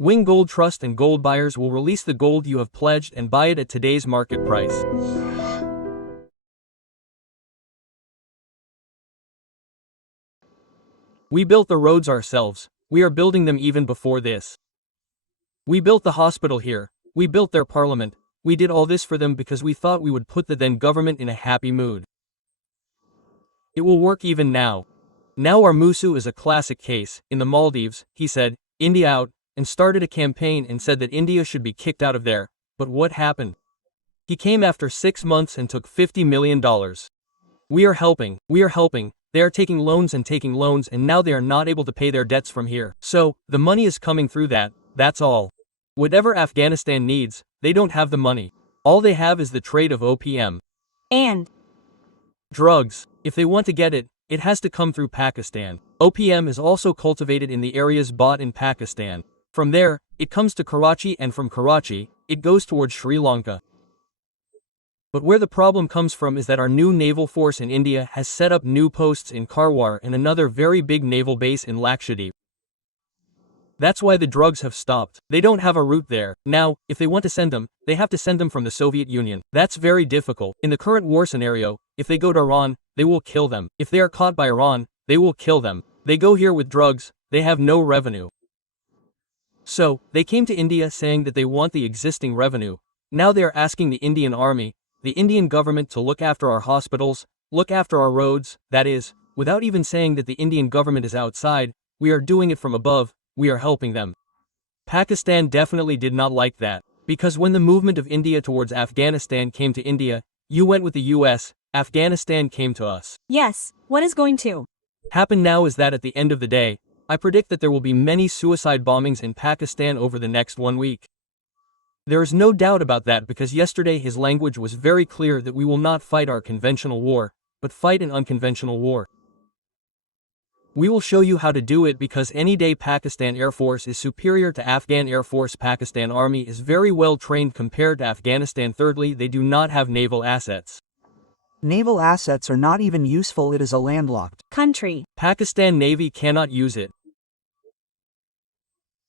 Wing Gold Trust and gold buyers will release the gold you have pledged and buy it at today's market price. We built the roads ourselves. We are building them even before this. We built the hospital here. We built their parliament. We did all this for them because we thought we would put the then government in a happy mood. It will work even now. Now our Musu is a classic case. In the Maldives, he said, India out, and started a campaign and said that India should be kicked out of there. But what happened? He came after 6 months and took $50 million. We are helping. They are taking loans and now they are not able to pay their debts from here. So, the money is coming through that, that's all. Whatever Afghanistan needs, they don't have the money. All they have is the trade of opium. And drugs. If they want to get it, it has to come through Pakistan. Opium is also cultivated in the areas bought in Pakistan. From there, it comes to Karachi and from Karachi, it goes towards Sri Lanka. But where the problem comes from is that our new naval force in India has set up new posts in Karwar and another very big naval base in Lakshadweep. That's why the drugs have stopped. They don't have a route there. Now, if they want to send them, they have to send them from the Soviet Union. That's very difficult. In the current war scenario, if they go to Iran, they will kill them. If they are caught by Iran, they will kill them. They go here with drugs, they have no revenue. So, they came to India saying that they want the existing revenue. Now they are asking the Indian army, the Indian government to look after our hospitals, look after our roads, that is, without even saying that the Indian government is outside, we are doing it from above, we are helping them. Pakistan definitely did not like that, because when the movement of India towards Afghanistan came to India, you went with the US, Afghanistan came to us. yes, what is going to Happen now is that at the end of the day, I predict that there will be many suicide bombings in Pakistan over the next 1 week. There is no doubt about that because yesterday his language was very clear that we will not fight our conventional war, but fight an unconventional war. We will show you how to do it because any day Pakistan Air Force is superior to Afghan Air Force. Pakistan Army is very well trained compared to Afghanistan. Thirdly, they do not have naval assets. Naval assets are not even useful, it is a landlocked country. Pakistan Navy cannot use it.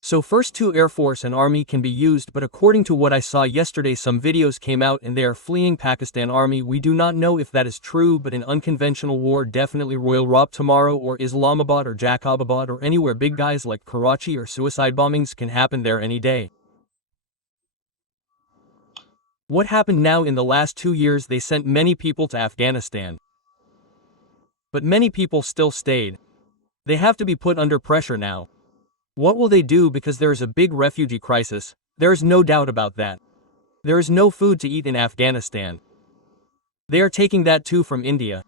So first two Air Force and Army can be used, but according to what I saw yesterday some videos came out and they are fleeing Pakistan Army. We do not know if that is true, but an unconventional war definitely Royal Rob tomorrow or Islamabad or Jacobabad or anywhere big guys like Karachi or suicide bombings can happen there any day. What happened now in the last 2 years, they sent many people to Afghanistan. But many people still stayed. They have to be put under pressure now. What will they do because there is a big refugee crisis? There is no doubt about that. There is no food to eat in Afghanistan. They are taking that too from India.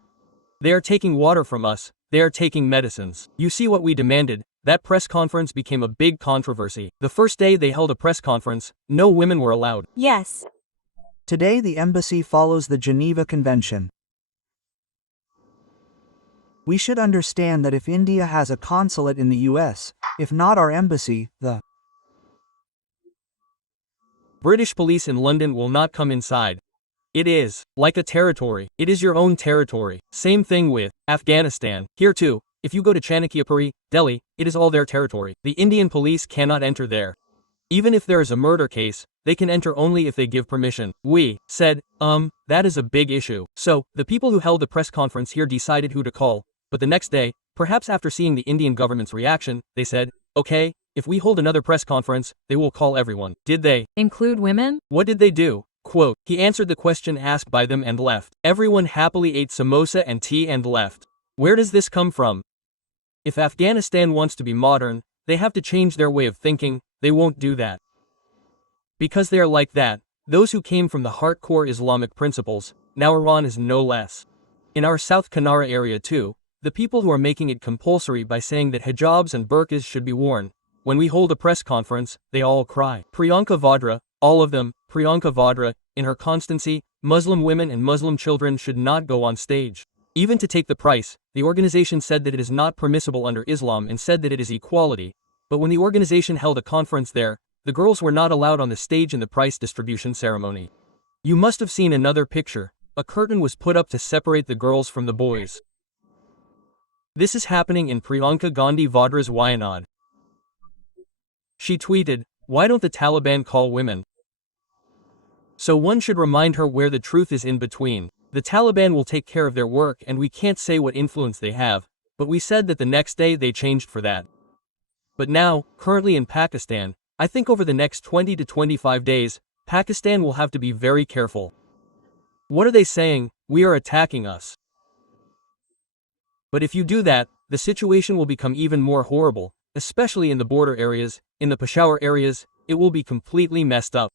They are taking water from us, they are taking medicines. You see what we demanded? That press conference became a big controversy. The first day they held a press conference, no women were allowed. Yes. Today the embassy follows the Geneva Convention. We should understand that if India has a consulate in the US, if not our embassy, the British police in London will not come inside. It is like a territory. It is your own territory. Same thing with Afghanistan. Here too, if you go to Chanakyapuri, Delhi, it is all their territory. The Indian police cannot enter there. Even if there is a murder case, they can enter only if they give permission. We said, that is a big issue. So, the people who held the press conference here decided who to call. But the next day, perhaps after seeing the Indian government's reaction, they said, okay, if we hold another press conference, they will call everyone. Did they Include women? What did they do? Quote, he answered the question asked by them and left. Everyone happily ate samosa and tea and left. Where does this come from? If Afghanistan wants to be modern, they have to change their way of thinking. They won't do that. Because they are like that, those who came from the hardcore Islamic principles, now Iran is no less. In our South Kanara area too, the people who are making it compulsory by saying that hijabs and burqas should be worn, when we hold a press conference, they all cry. Priyanka Vadra, all of them, Priyanka Vadra, in her constancy, Muslim women and Muslim children should not go on stage. Even to take the price, the organization said that it is not permissible under Islam and said that it is equality. But when the organization held a conference there, the girls were not allowed on the stage in the price distribution ceremony. You must have seen another picture. A curtain was put up to separate the girls from the boys. This is happening in Priyanka Gandhi Vadra's Wayanad. She tweeted, Why don't the Taliban call women? So one should remind her where the truth is in between. The Taliban will take care of their work and we can't say what influence they have, but we said that the next day they changed for that. But now, currently in Pakistan, I think over the next 20 to 25 days, Pakistan will have to be very careful. What are they saying? We are attacking us. But if you do that, the situation will become even more horrible, especially in the border areas, in the Peshawar areas, it will be completely messed up.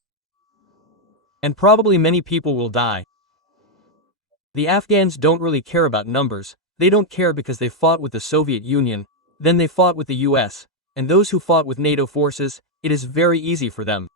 And probably many people will die. The Afghans don't really care about numbers, they don't care because they fought with the Soviet Union, then they fought with the US, and those who fought with NATO forces, it is very easy for them.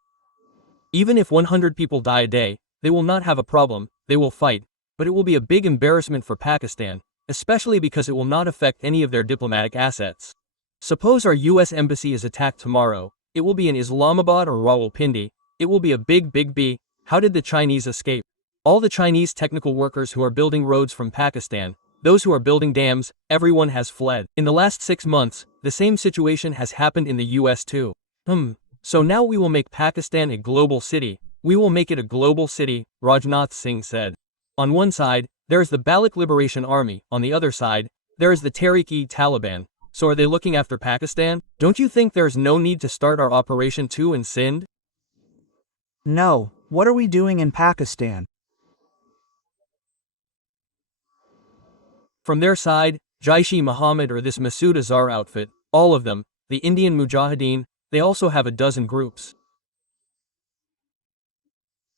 Even if 100 people die a day, they will not have a problem, they will fight, but it will be a big embarrassment for Pakistan, especially because it will not affect any of their diplomatic assets. Suppose our US embassy is attacked tomorrow, it will be in Islamabad or Rawalpindi, it will be a big B. How did the Chinese escape? All the Chinese technical workers who are building roads from Pakistan, those who are building dams, everyone has fled. In the last 6 months, the same situation has happened in the US too. So now we will make Pakistan a global city. We will make it a global city, Rajnath Singh said. On one side, there is the Baloch Liberation Army, on the other side, there is the Tehreek-e-Taliban. So are they looking after Pakistan? Don't you think there is no need to start our operation too in Sindh? No, what are we doing in Pakistan? From their side, Jaish-e-Mohammed or this Masood Azhar outfit, all of them, the Indian Mujahideen, they also have a dozen groups.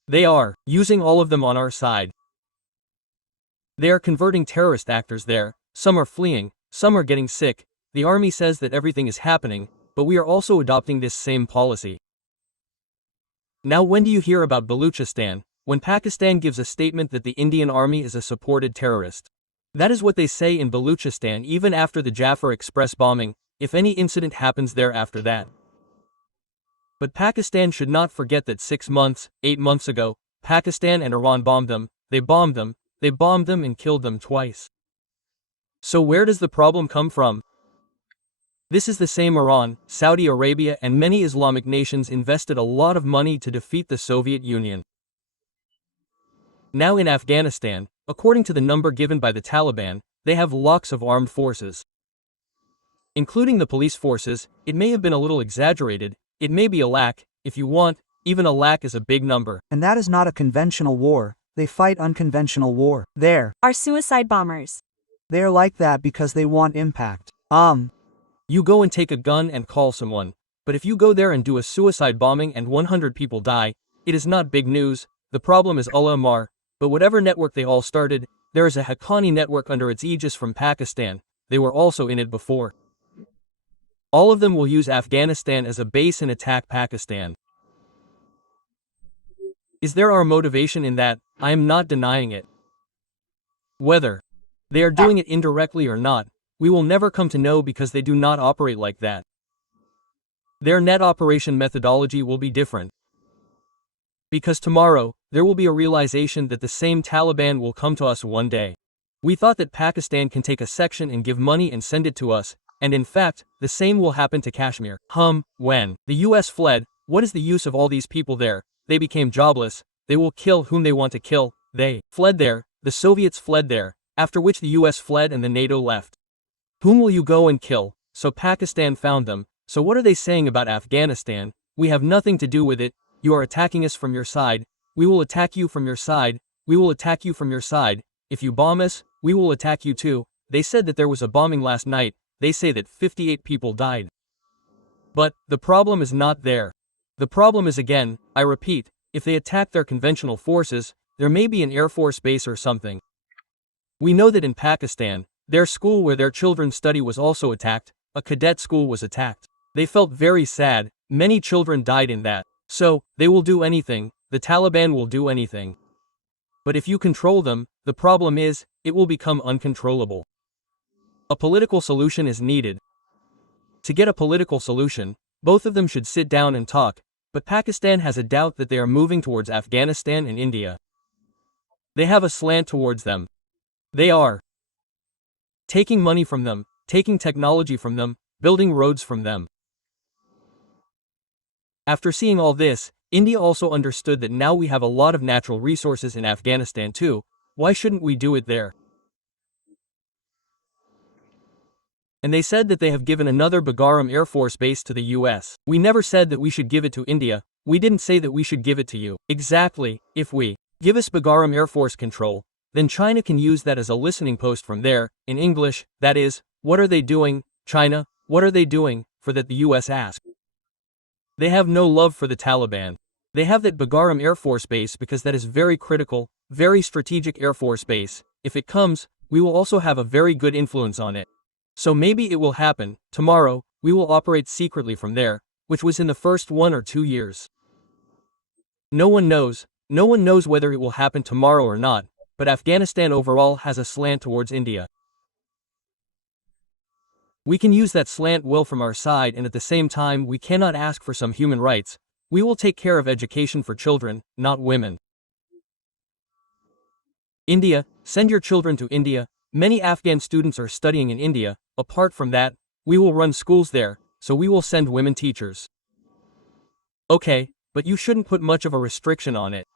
They are using all of them on our side. They are converting terrorist actors there, some are fleeing, some are getting sick. The army says that everything is happening, but we are also adopting this same policy. Now when do you hear about Baluchistan? When Pakistan gives a statement that the Indian army is a supported terrorist. That is what they say in Baluchistan even after the Jafar Express bombing, if any incident happens there after that. But Pakistan should not forget that 6 months, 8 months ago, Pakistan and Iran bombed them, they bombed them and killed them twice. So where does the problem come from? This is the same Iran, Saudi Arabia and many Islamic nations invested a lot of money to defeat the Soviet Union. Now in Afghanistan, according to the number given by the Taliban, they have lakhs of armed forces. Including the police forces, it may have been a little exaggerated, it may be a lakh, if you want, even a lakh is a big number. And that is not a conventional war, they fight unconventional war. Are suicide bombers. They are like that because they want impact. You go and take a gun and call someone, but if you go there and do a suicide bombing and 100 people die, it is not big news, the problem is Allah Amar, but whatever network they all started, there is a Haqqani network under its aegis from Pakistan, they were also in it before. All of them will use Afghanistan as a base and attack Pakistan. Is there our motivation in that? I am not denying it. Whether they are doing it indirectly or not, we will never come to know because they do not operate like that. Their net operation methodology will be different. Because tomorrow, there will be a realization that the same Taliban will come to us one day. We thought that Pakistan can take a section and give money and send it to us, and in fact, the same will happen to Kashmir. When the US fled, what is the use of all these people there? They became jobless, they will kill whom they want to kill, they fled there, the Soviets fled there, after which the US fled and the NATO left. Whom will you go and kill? So Pakistan found them, so what are they saying about Afghanistan? We have nothing to do with it, you are attacking us from your side, we will attack you from your side, we will attack you from your side, if you bomb us, we will attack you too. They said that there was a bombing last night, they say that 58 people died. But, the problem is not there. The problem is again, I repeat, if they attack their conventional forces, there may be an Air Force base or something. We know that in Pakistan, their school where their children study was also attacked, a cadet school was attacked. They felt very sad, many children died in that. So, they will do anything, the Taliban will do anything. But if you control them, the problem is, it will become uncontrollable. A political solution is needed. To get a political solution, both of them should sit down and talk, but Pakistan has a doubt that they are moving towards Afghanistan and India. They have a slant towards them. They are taking money from them, taking technology from them, building roads from them. After seeing all this, India also understood that now we have a lot of natural resources in Afghanistan too, why shouldn't we do it there? And they said that they have given another Bagram Air Force base to the US. We never said that we should give it to India, we didn't say that we should give it to you. Exactly, if we give us Bagram Air Force control, then China can use that as a listening post from there, in English, that is, what are they doing, China, what are they doing, for that the US asked. They have no love for the Taliban. They have that Bagram Air Force base because that is very critical, very strategic Air Force base. If it comes, we will also have a very good influence on it. So maybe it will happen, tomorrow, we will operate secretly from there, which was in the first 1 or 2 years. No one knows whether it will happen tomorrow or not, but Afghanistan overall has a slant towards India. We can use that slant well from our side, and at the same time we cannot ask for some human rights. We will take care of education for children, not women. India, send your children to India. Many Afghan students are studying in India. Apart from that, we will run schools there, so we will send women teachers. Okay, but you shouldn't put much of a restriction on it.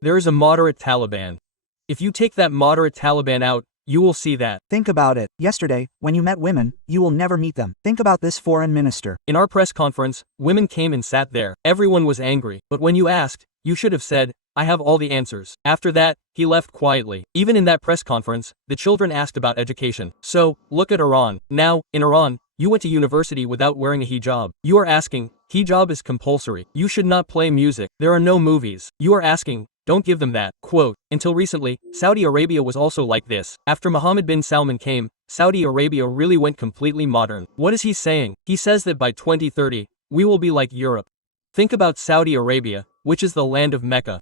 There is a moderate Taliban. If you take that moderate Taliban out, you will see that. Think about it. Yesterday, when you met women, you will never meet them. Think about this foreign minister. In our press conference, women came and sat there. Everyone was angry. But when you asked, you should have said, I have all the answers. After that, he left quietly. Even in that press conference, the children asked about education. So, look at Iran. Now, in Iran, you went to university without wearing a hijab. You are asking, hijab is compulsory. You should not play music. There are no movies. You are asking, don't give them that. Quote, until recently, Saudi Arabia was also like this. After Mohammed bin Salman came, Saudi Arabia really went completely modern. What is he saying? He says that by 2030, we will be like Europe. Think about Saudi Arabia, which is the land of Mecca.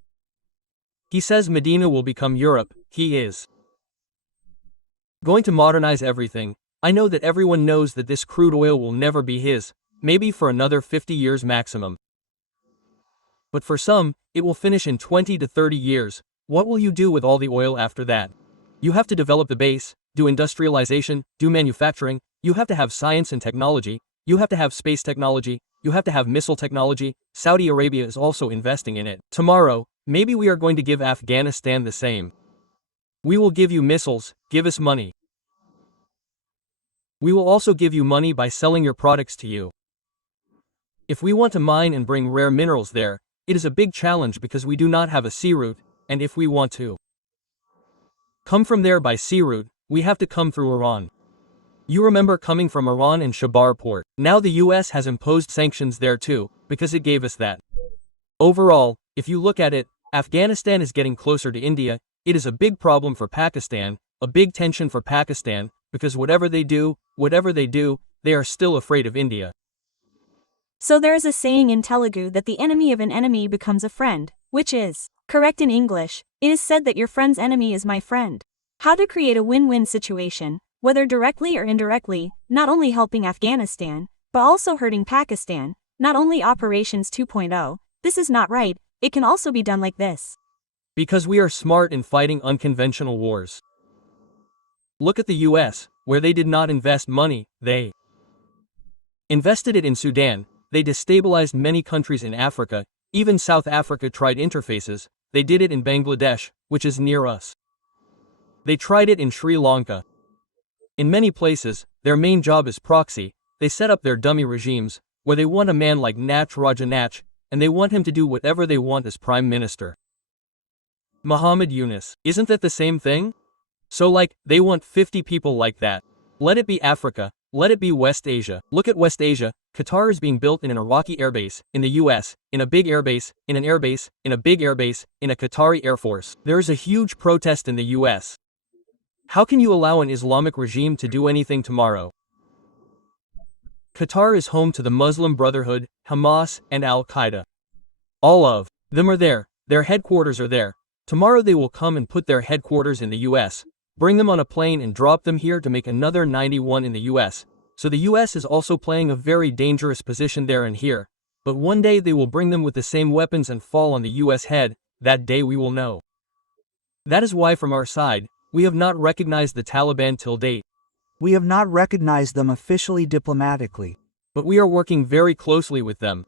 He says Medina will become Europe. He is going to modernize everything. I know that everyone knows that this crude oil will never be his, maybe for another 50 years maximum. But for some, it will finish in 20 to 30 years. What will you do with all the oil after that? You have to develop the base, do industrialization, do manufacturing, you have to have science and technology, you have to have space technology, you have to have missile technology. Saudi Arabia is also investing in it. Tomorrow, maybe we are going to give Afghanistan the same. We will give you missiles, give us money. We will also give you money by selling your products to you. If we want to mine and bring rare minerals there, it is a big challenge because we do not have a sea route, and if we want to come from there by sea route, we have to come through Iran. You remember coming from Iran and Shabar port. Now the US has imposed sanctions there too, because it gave us that. Overall, if you look at it, Afghanistan is getting closer to India. It is a big problem for Pakistan, a big tension for Pakistan, because whatever they do, they are still afraid of India. So there is a saying in Telugu that the enemy of an enemy becomes a friend, which is correct in English. It is said that your friend's enemy is my friend. How to create a win-win situation, whether directly or indirectly, not only helping Afghanistan, but also hurting Pakistan, not only Operations 2.0, this is not right, it can also be done like this. Because we are smart in fighting unconventional wars. Look at the US, where they did not invest money, they invested it in Sudan. They destabilized many countries in Africa, even South Africa tried interfaces. They did it in Bangladesh, which is near us. They tried it in Sri Lanka. In many places, their main job is proxy. They set up their dummy regimes, where they want a man like Rajahmundry, and they want him to do whatever they want as prime minister. Muhammad Yunus, isn't that the same thing? So they want 50 people like that. Let it be Africa, let it be West Asia. Look at West Asia. Qatar is being built in an Iraqi airbase, in the US, in a big airbase, in an airbase, in a big airbase, in a Qatari air force. There is a huge protest in the US. How can you allow an Islamic regime to do anything tomorrow? Qatar is home to the Muslim Brotherhood, Hamas, and Al-Qaeda. All of them are there, their headquarters are there. Tomorrow they will come and put their headquarters in the US, bring them on a plane and drop them here to make another 91 in the US. So the US is also playing a very dangerous position there and here. But one day they will bring them with the same weapons and fall on the US head. That day we will know. That is why from our side, we have not recognized the Taliban till date. We have not recognized them officially diplomatically. But we are working very closely with them.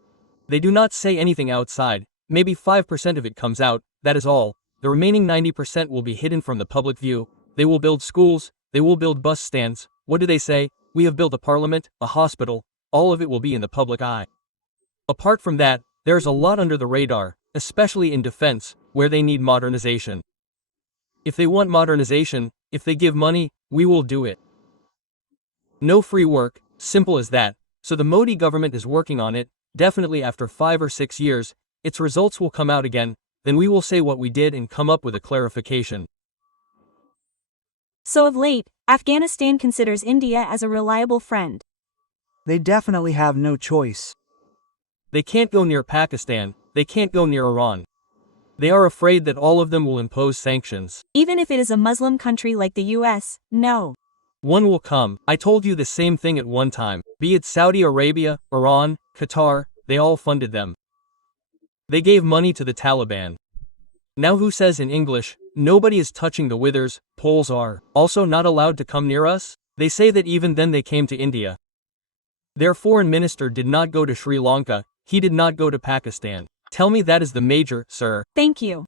They do not say anything outside, maybe 5% of it comes out, that is all. The remaining 90% will be hidden from the public view. They will build schools, they will build bus stands. What do they say? We have built a parliament, a hospital, all of it will be in the public eye. Apart from that, there's a lot under the radar, especially in defense, where they need modernization. If they want modernization, if they give money, we will do it. No free work, simple as that. So the Modi government is working on it, definitely after 5 or 6 years, its results will come out again, then we will say what we did and come up with a clarification. So of late, Afghanistan considers India as a reliable friend. They definitely have no choice. They can't go near Pakistan, they can't go near Iran. They are afraid that all of them will impose sanctions. Even if it is a Muslim country like the US, no. One will come. I told you the same thing at one time. Be it Saudi Arabia, Iran, Qatar, they all funded them. They gave money to the Taliban. Now who says in English, nobody is touching the withers, Poles are also not allowed to come near us? They say that even then they came to India. Their foreign minister did not go to Sri Lanka, he did not go to Pakistan. Tell me that is the major, sir. Thank you.